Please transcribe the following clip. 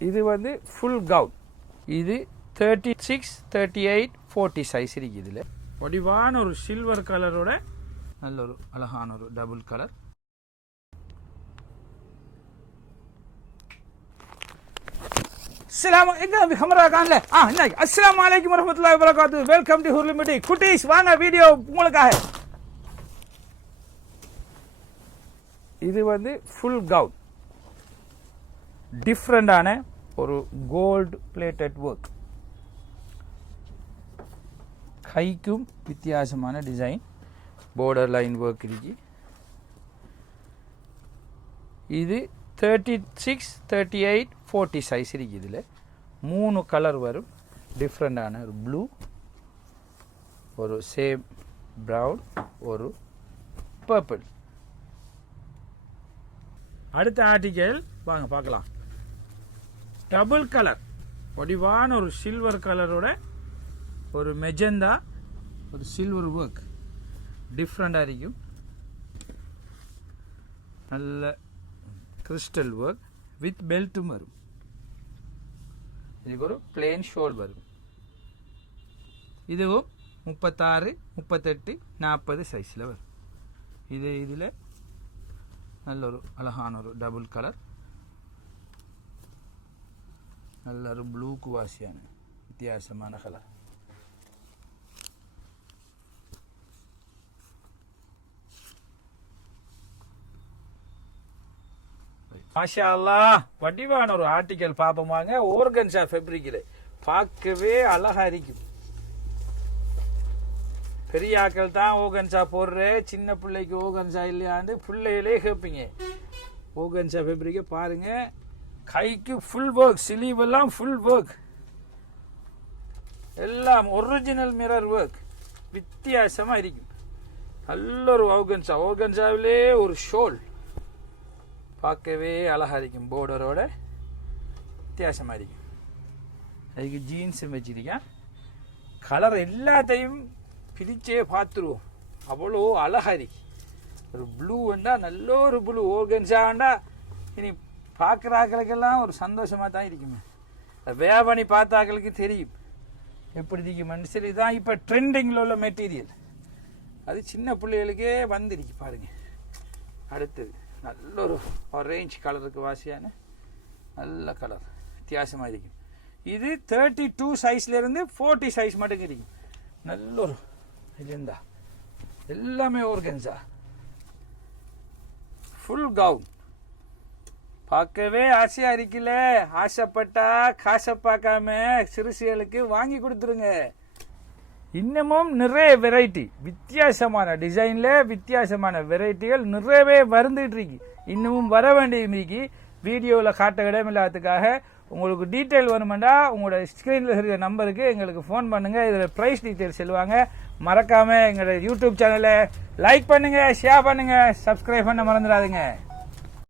இது வந்து full gown இது thirty six thirty eight forty size இருக்கு இதில். வடிவான ஒரு சில்வர் கலரோட நல்ல ஒரு அழகான ஒரு டபுள் கலர் அஸ்ஸலாமு எங்க ஹமரா கான்ல. ஆ என்ன? அஸ்ஸலாமு அலைக்கும் வரஹ்மத்துல்லாஹி வபரகாத்து வெல்கம் டு ஹுர்லி மிடி குட்டீஸ் வாங்க வீடியோ உங்களுக்காக. இது வந்து ஃபுல் கவுன் டிஃப்ரெண்டான ஒரு கோல்டு பிளேட்டட் ஒர்க் கைக்கும் வித்தியாசமான டிசைன் போர்டர் லைன் ஒர்க் இருக்கு. இது thirty six thirty eight forty size இருக்கு இதில். மூணு கலர் வரும். டிஃப்ரெண்டான ஒரு ப்ளூ ஒரு சேம் ப்ரௌன் ஒரு பர்பிள் அடுத்த ஆர்டிக்கல் வாங்க பார்க்கலாம். Double colour. வடிவான ஒரு சில்வர் கலரோட ஒரு மெஜந்தா ஒரு சில்வர் ஒர்க் டிஃப்ரெண்டாக இருக்கும். நல்ல கிறிஸ்டல் ஒர்க் வித் பெல்ட்டும் வரும். இதுக்கு ஒரு பிளேன் ஷோல் வரும். இதுவும் முப்பத்தாறு முப்பத்தெட்டு நாற்பது சைஸில் வரும். இது இதில் நல்ல ஒரு அழகான ஒரு டபுள் கலர் நல்ல ப்ளூ ப்ளூக்கு வித்தியாசமான கலர் மாஷா வடிவான ஒரு ஆர்டிக்கல் பார்ப்போமாங்க ஓர்கன்ஸா ஃபெப்ரிக்கில் பார்க்கவே அழகா இருக்கும் பெரிய ஆக்கள் தான் ஓகன்சா போடுற. சின்ன பிள்ளைக்கு ஓகன்சா இல்லையான்னு பிள்ளைகளே கேட்பீங்க. ஓகன்சா ஃபெப்ரிக்கை பாருங்கள் கைக்கு ஃபுல் ஒர்க் சிலீவெல்லாம் ஃபுல் ஒர்க் எல்லாம் ஒரிஜினல் மிரர் ஒர்க் வித்தியாசமாக இருக்கும். நல்ல ஒரு ஓகன்சா ஓகன்சாவிலே ஒரு ஷோல் பார்க்கவே அழகாக இருக்கும். போர்டரோட வித்தியாசமாக இருக்கும். அதுக்கு ஜீன்ஸும் வச்சுருக்கேன். கலர் எல்லாத்தையும் பிரிச்சே பார்த்துருவோம். அவ்வளோ அழகாக இருக்கு. ஒரு ப்ளூ வேண்டா நல்ல ஒரு ப்ளூ ஓகன்ஸாண்டா இனி பார்க்குற ஆக்களுக்கெல்லாம் ஒரு சந்தோஷமாக தான் இருக்குமே. வே பார்த்தாக்களுக்கு பார்த்த ஆக்களுக்கு தெரியும். எப்படி இருக்கு சரி இதுதான் இப்போ ட்ரெண்டிங்கில் உள்ள மெட்டீரியல் அது சின்ன பிள்ளைகளுக்கே வந்துருக்கு பாருங்கள் அடுத்தது நல்ல ஒரு ஆரேஞ்ச் கலருக்கு வாசியான. நல்ல கலர் வித்தியாசமாக இருக்கும் இது தேர்ட்டி டூ சைஸ்லேருந்து ஃபோர்ட்டி சைஸ் மட்டும் இருக்கும் நல்ல ஒரு இருந்தா எல்லாமே ஆர்கன்ஸா ஃபுல் கவுன் பார்க்கவே ஆசையா இருக்குல்ல? ஆசைப்பட்டா காசை பார்க்காம சிறுசிகளுக்கு வாங்கி கொடுத்துருங்க. இன்னமும் நிறைய வெரைட்டி வித்தியாசமான டிசைன்ல வித்தியாசமான வெரைட்டிகள் நிறையவே வருந்துட்டு இருக்கு. இன்னமும் வர வேண்டிய இன்னைக்கு வீடியோவில் காட்ட இடமில்லாததுக்காக உங்களுக்கு டீட்டெயில் வேணுமெண்டா உங்களோட ஸ்க்ரீனில் இருக்கிற நம்பருக்கு எங்களுக்கு ஃபோன் பண்ணுங்கள் இதில் ப்ரைஸ் டீட்டெயில் சொல்லுவாங்க. மறக்காமல் எங்களோட யூடியூப் சேனலை லைக் பண்ணுங்கள் ஷேர் பண்ணுங்கள் சப்ஸ்கிரைப் பண்ண மறந்துடாதுங்க.